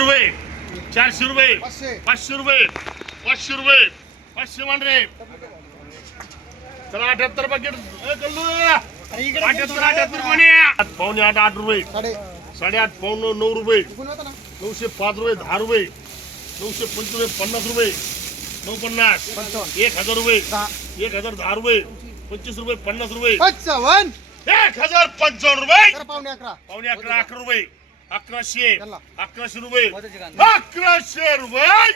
रुपये चारशे रुपये पाचशे. रुपये पाचशे रुपये पाचशे मांडरे. चला अठ्याहत्तर पाकिट अठ्याहत्तर अठ्याहत्तर कोणी आठ पावणे आठ आठ रुपये. साडे साडेआठ पावणे नऊ रुपये. नऊशे पाच रुपये दहा रुपये. नऊशे पंचवीस पन्नास रुपये. नऊ पन्नास एक हजार रुपये. एक हजार दहा रुपये. पंचवीस रुपये पन्नास रुपये. पंचावन्न एक हजार पंचावन्न रुपये. पावणे अकरा. पावणे अकरा अकरा रुपये. अकराशे. अकराशे रुपये. अकराशे रुपये.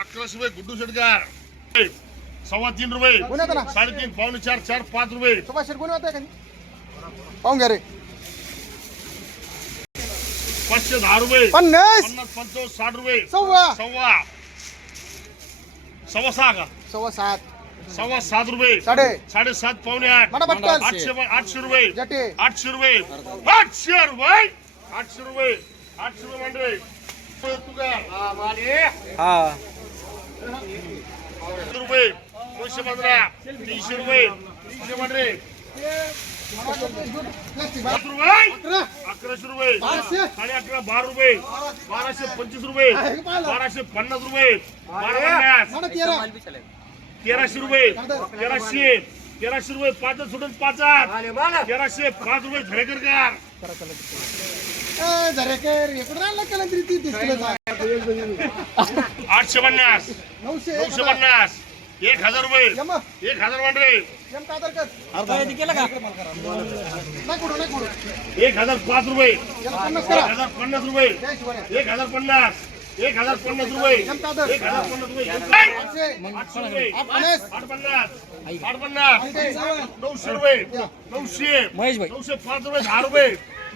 अकराशे रुपये गुड्डू शेटकार सव्वा तीन रुपये. साडेतीन पावणे चार चार पाच रुपये. पाहून घ्या रे. पाचशे दहा रुपये. पन्नास. पन्नास पंचावन्न साठ रुपये. सव्वा. सव्वा. सव्वा सहा का? सव्वा सात. सव्वा सात रुपये. साडे. साडेसात पावणे आठ. आठशे आठशे रुपये. आठशे रुपये. आठशे रुपये. आठशे रुपये आठशे रुपये मांडरे तुका रुपये दोनशे पंधरा तीनशे रुपये. तीनशे अकरा अकराशे रुपये. साडे अकरा बारा रुपये बाराशे पंचवीस रुपये बाराशे पन्नास रुपये बारा तेराशे रुपये तेराशे तेराशे रुपये पाच सोडून पाच आठ तेराशे पाच रुपये झरेकर कार ए, झरेकर इकडून आणला कलंदरी ती तीस किलोचा आठशे पन्नास. नऊशे नऊशे. पन्नास. एक हजार रुपये. एक हजार मांडरे यम का तर कर. नाही कुठं नाही कुठं. एक हजार पाच रुपये. एक करा. हजार पन्नास रुपये. एक हजार पन्नास. एक हजार पन्नास रुपये. एक हजार पन्नास रुपये. आठशे रुपये. आठ पन्नास. आठ पन्नास. आठ नऊशे रुपये. नऊशे. नऊशे पाच रुपये दहा रुपये.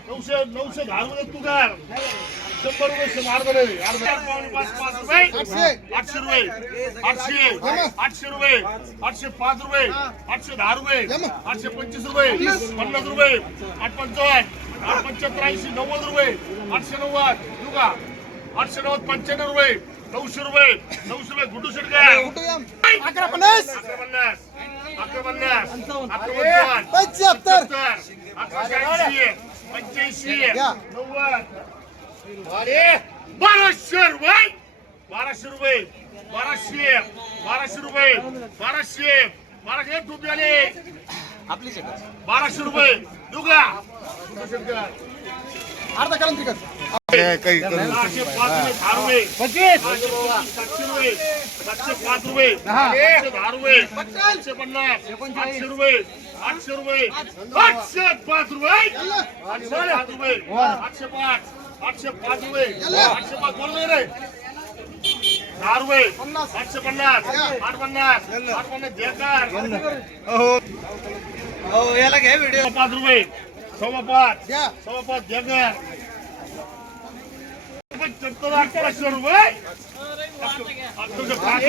नऊशे नऊशे दहा रुपये तू कर. शंभर रुपये शंभर रुपये. आठशे. आठशे रुपये. आठशे. आठशे रुपये. आठशे पाच रुपये. आठशे दहा रुपये. आठशे पंचवीस रुपये. पन्नास. रुपये. आठ पंचावन्न. आठ पंच्याहत्तर ऐंशी नव्वद रुपये. आठशे नव्वद. आठशे नव्वद पंच्याण्णव रुपये नऊशे रुपये नऊशे रुपये गुड्डू शेटकर कुठं यम अकरा पन्नास. अकरा पन्नास अकरा पन्नास अकरा पंचावन्न पंच्याहत्तर. सत्तर अकराशे ऐंशी पंच्याऐंशी. नव्वद. बाराशे रुपये. बाराशे रुपये बाराशे बाराशे रुपये बाराशे बाराशे टोपी आले बाराशे रुपये. का? अर्धा कलंदरी कर सहाशे पाच रुपये दहा रुपये सातशे रुपये सातशे पाच रुपये सातशे दहा रुपये सातशे पन्नास आठशे रुपये आठशे रुपये आठशे पाच रुपये आठशे पाच रुपये आठशे पाच आठशे पाच रुपये आठशे पाच बोल नाही रे दहा रुपये आठशे पन्नास आठ पन्नास आठ पन्नास। देकार सव्वा पाच रुपये सव्वा पाच सव्वा पाच देकार पंच्याहत्तर अकराशे रुपये अकराशे पाच.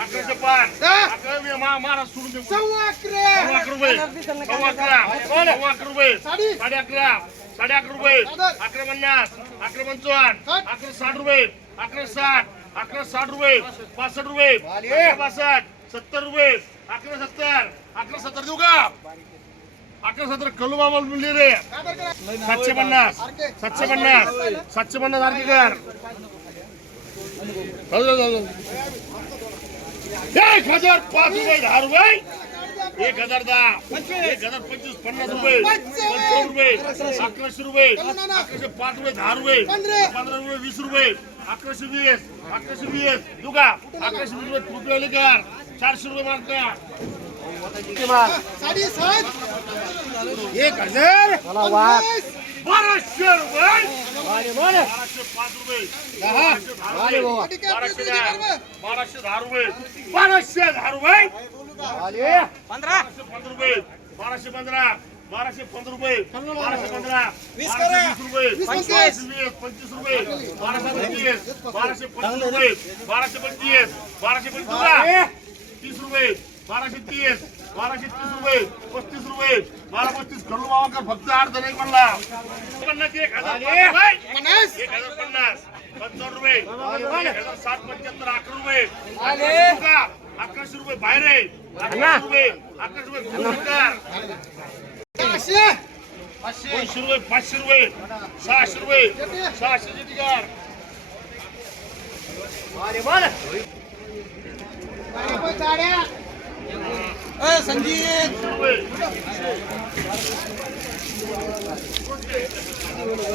अकराशे पाच. अकरा महाराज सोडून देऊ. सव्वा अकरा. रुपये. सव्वा अकरा. सव्वा अकरा रुपये. साडी. अकरा. साडे अकरा रुपये. अकरा पन्नास. अकरा पंचावन्न. अकरा साठ रुपये. अकरा साठ. अकरा साठ रुपये. पासष्ट रुपये. पासष्ट. सत्तर रुपये. अकरा सत्तर. अकरा सत्तर देऊ का? अकरा सतरा कलू बाबा मिळले रे. सातशे पन्नास सातशे पन्नास सातशे पन्नास आरके कर एक हजार पाच रुपये दहा रुपये. एक हजार दहा. एक हजार पंचवीस पन्नास रुपये. पंचावन्न रुपये. अकराशे रुपये. अकराशे पाच रुपये दहा रुपये. पंधरा रुपये वीस रुपये. अकराशे वीस. अकराशे वीस. देऊ का अकराशे वीस रुपये टोपी वाले कर चारशे रुपये मारता. साडी एक हजार बाराशे रुपये. बाराशे पाच रुपये. बाराशे दहा. रुपये. बाराशे दहा रुपये. पंधरा. रुपये. बाराशे पंधरा. बाराशे पंधरा रुपये. बाराशे पंधरा. पंचवीस रुपये. बाराशे पंचवीस. बाराशे पंचवीस रुपये. बाराशे पंचवीस. बाराशे पंचवीस. तीस रुपये. बाराशे तीस. बाराशे तीस रुपये पस्तीस रुपये. बारा पस्तीस. करू बाबा फक्त अर्ध नाही पडला पन्नास. एक हजार पन्नास एक हजार पन्नास. पंचावन्न रुपये. एक हजार साठ पंच्याहत्तर अकरा रुपये? अकराशे रुपये बाहेर आहे. अकराशे रुपये. अकराशे रुपये दोनशे रुपये पाचशे रुपये. सहाशे रुपये. सहाशे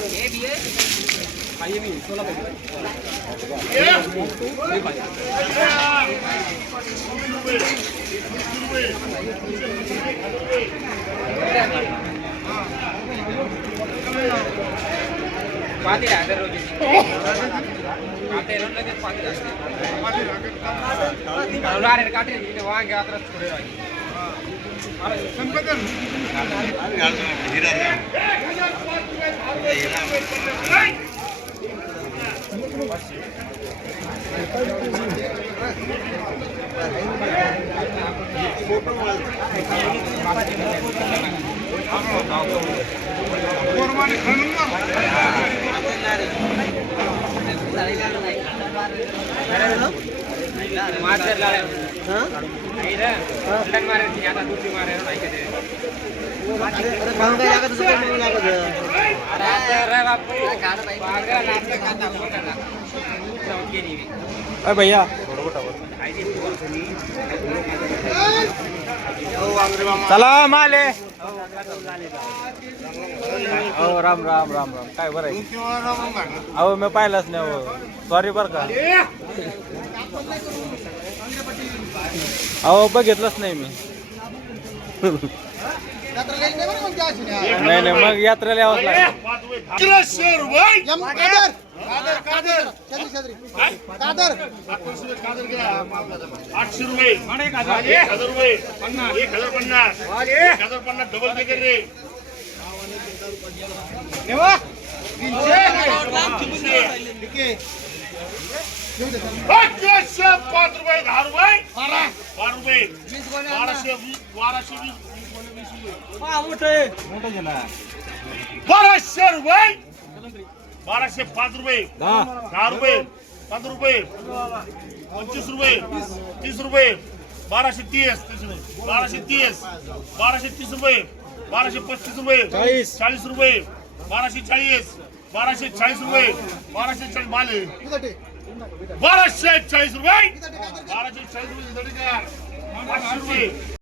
किती कर वारे बोल ए, మాట్లాడాలి भैया चला माले. हो राम राम राम राम. काय बरं आहे? अहो मी पाहिलाच नाही सॉरी बरं का. अहो बघितलंच नाही मी. नाही नाही मग यात्रेला यावंच लागेल. आठशे रुपये. एक हजार रुपये एक हजार पन्नास एक हजार पन्नास डबल दे रे तीनशे अकराशे पाच रुपये दहा रुपये. बारा. रुपये. बाराशे वीस बाराशे वीस बाराशे रुपये. बाराशे पाच रुपये. दहा. रुपये. पंधरा रुपये. पंचवीस रुपये. तीस रुपये. बाराशे तीस तीस रुपये. बाराशे तीस. बाराशे तीस रुपये. बाराशे पस्तीस रुपये. चाळीस. चाळीस रुपये. बाराशे चाळीस. बाराशे चाळीस रुपये. बाराशे चाळीस. What a shit, Jason, right? What a shit, Jason,